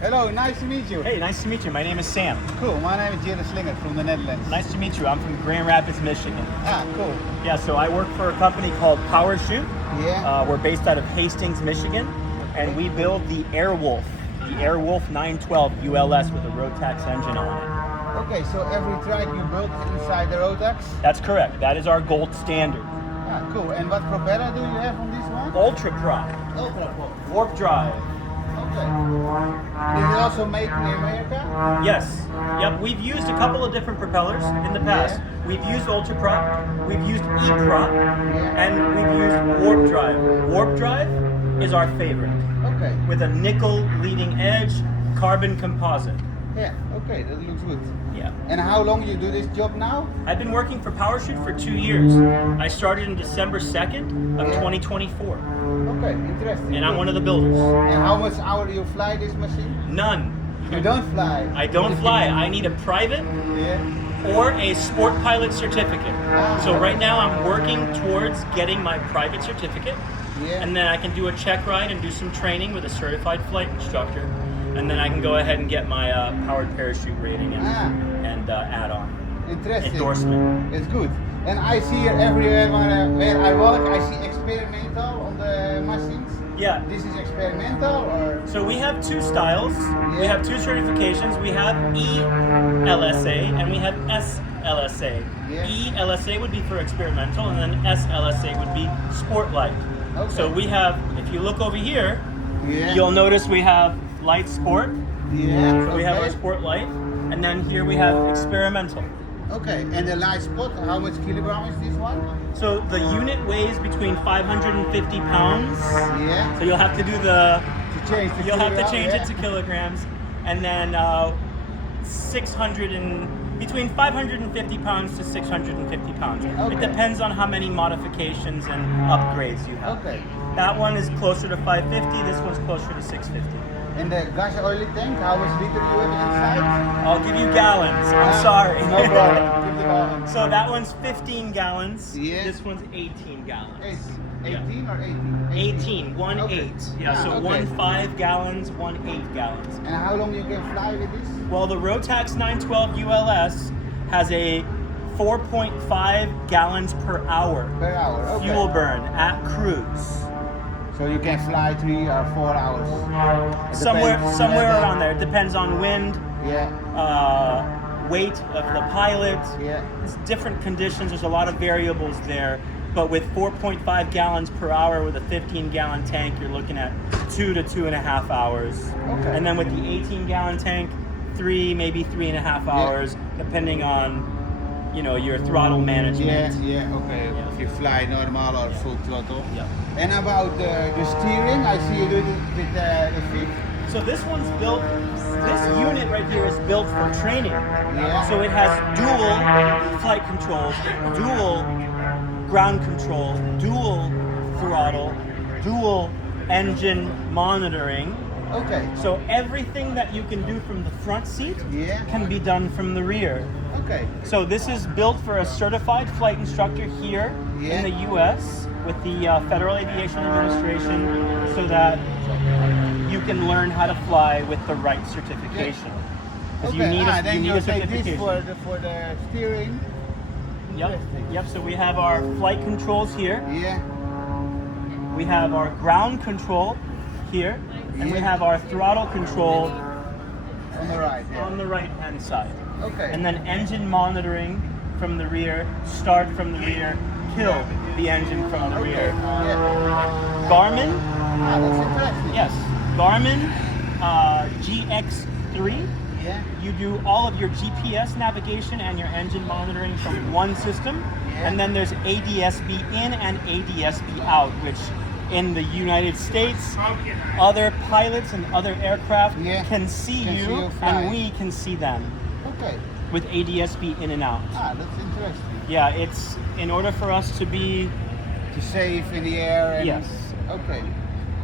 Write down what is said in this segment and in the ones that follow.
Hello, nice to meet you. Hey, nice to meet you. My name is Sam. Cool, my name is Jelle Slinger from the Netherlands. Nice to meet you. I'm from Grand Rapids, Michigan. Ah, cool. Yeah, so I work for a company called Powrachute. Yeah. We're based out of Hastings, Michigan, and we build the Airwolf 912 ULS with a Rotax engine on it. Okay, so every trike you build is inside the Rotax? That's correct. That is our gold standard. Ah, cool. And what propeller do you have on this one? Ultra Prop. Ultra Prop. Warp drive. Okay. Is it also made in America? Yes. Yep. We've used a couple of different propellers in the past. Yeah. We've used Ultra Prop, we've used E-Prop, and we've used Warp Drive. Warp Drive is our favorite. Okay. With a nickel leading edge, carbon composite. Yeah, okay, that looks good. Yeah. And how long you do this job now? I've been working for Powrachute for 2 years. I started in December 2nd of 2024. Okay, interesting. And I'm one of the builders. And how much hour do you fly this machine? None. You don't fly? I don't fly. I need a private Yeah. or a sport pilot certificate. So right now I'm working towards getting my private certificate. Yeah. And then I can do a check ride and do some training with a certified flight instructor. And then I can go ahead and get my powered parachute rating and add-on. Interesting. Endorsement. It's good. And I see here everywhere where I walk, I see experimental on the machines. Yeah. This is experimental or? So we have two styles. We have two certifications. We have ELSA and we have SLSA. Yeah. ELSA would be for experimental, and then SLSA would be sport light. Okay. So we have, if you look over here, Yeah. you'll notice we have light sport. Yeah. So we have our sport light, and then here we have experimental. Okay, and the light spot, how much kilogram is this one? So the unit weighs between 550 pounds. Yeah. So you'll have to do the, To change the you'll have to kilogram, change yeah. it to kilograms, and then 600 and between 550 pounds to 650 pounds. Okay. It depends on how many modifications and upgrades you have. Okay. That one is closer to 550. This one's closer to 650. And the gas oil tank, how much liter you have inside? I'll give you gallons. I'm sorry. No problem. Give the gallons. So that one's 15 gallons. Yeah. This one's 18 gallons. 18 or 18? 18, 1 Okay. 8. Yeah, so okay. 1 5 gallons, 1 8 gallons. And how long you can fly with this? Well, the Rotax 912 ULS has a 4.5 gallons per hour Per hour, okay. fuel burn at cruise. So you can fly 3 or 4 hours? It Somewhere depends. around there. It depends on wind, Yeah, weight of the pilot. yeah. It's different conditions. There's a lot of variables there. But with 4.5 gallons per hour with a 15-gallon tank, you're looking at 2 to 2.5 hours. Okay. And then with the 18-gallon tank, 3, maybe 3.5 hours, depending on, your throttle management. Yeah, okay. Yeah. If you fly normal or full throttle. Yeah. And about the steering, I see you do it with the feet. So this unit right here is built for training. Yeah. So it has dual flight controls, dual ground control, dual throttle, dual engine monitoring. Okay. So everything that you can do from the front seat Yeah. can be done from the rear. Okay. So this is built for a certified flight instructor here in the U.S. with the Federal Aviation Administration, so that you can learn how to fly with the right certification. Because Okay. you need a, Then you need you a take this certification. for the steering. Yep. Interesting. Yep. So we have our flight controls here. Yeah. We have our ground control here, and we Yeah. have our throttle control On the right. Yeah. on the right-hand side. Okay. And then engine monitoring from the rear, start from the rear, kill the engine from the rear. Yeah. Garmin, Ah, that's interesting. yes, Garmin GX3. Yeah. You do all of your GPS navigation and your engine monitoring from one system. Yeah. And then there's ADSB in and ADSB out, which in the United States, other pilots and other aircraft can see you fly. and we can see them Okay. with ADSB in and out. Ah, that's interesting. Yeah, it's in order for us to be, To save in the air. And, yes. Okay.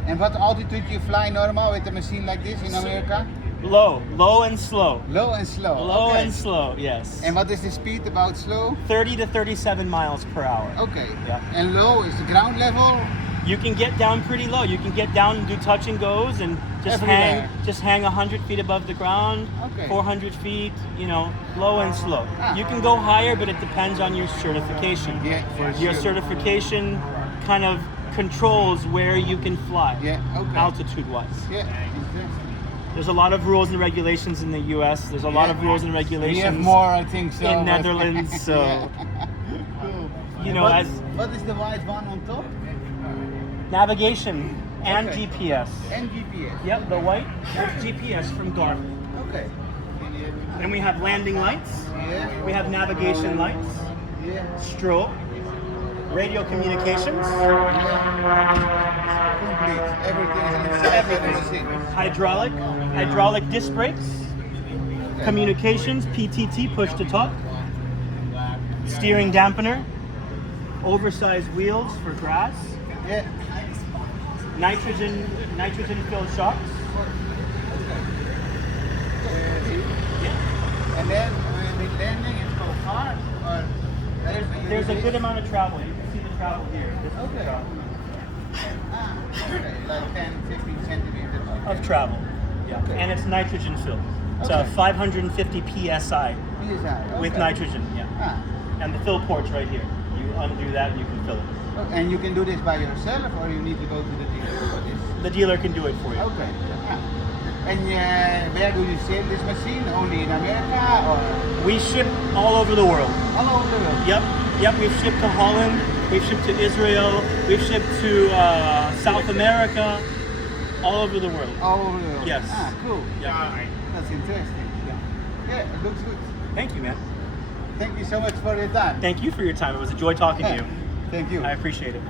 And what altitude you fly normal with a machine like this in America? low and slow. Low and slow. Low okay. and slow, yes. And what is the speed about slow? 30 to 37 miles per hour. Okay. Yeah. And low is the ground level? You can get down pretty low. You can get down and do touch and goes and just Everywhere. hang 100 feet above the ground, Okay. 400 feet, you know, low and slow. Ah. You can go higher, but it depends on your certification. Yeah, for Your sure. certification kind of controls where you can fly, Yeah, okay. altitude-wise. Yeah, interesting. There's a lot of rules and regulations in the U.S. There's a lot of rules and We regulations have more, I think, so. in but- Netherlands, so Yeah. Cool. you And know, what, as what is the white one on top? navigation and Okay. GPS. And GPS. Yep, the white, that's GPS from Garmin. Okay. Then we have landing lights, Yeah. we have navigation lights, Yeah. strobe, radio communications, Complete. Everything is inside. Everything. hydraulic disc brakes, communications, PTT, push to talk, steering dampener, oversized wheels for grass, Yeah. nitrogen filled shocks. And then with landing, it's go far or There's a good amount of travel. You can see the travel here. This is the Okay. travel. Okay, like 10, 15 centimeters. Of travel. Yeah. Okay. And it's nitrogen filled. It's Okay. 550 PSI PSI. with Okay. nitrogen. Yeah. Ah. And the fill port's right here. You undo that and you can fill it. And you can do this by yourself, or you need to go to the dealer for this? The dealer can do it for you. Okay. Ah. And where do you sell this machine? Only in America or We ship all over the world. all over the world? Yep. We've shipped to Holland. We've shipped to Israel. We've shipped to South America. All over the world. All over the world. Yes. Ah, cool. Yeah. That's interesting. Yeah, it looks good. Thank you, man. Thank you so much for your time. Thank you for your time. It was a joy talking to you. Thank you. I appreciate it.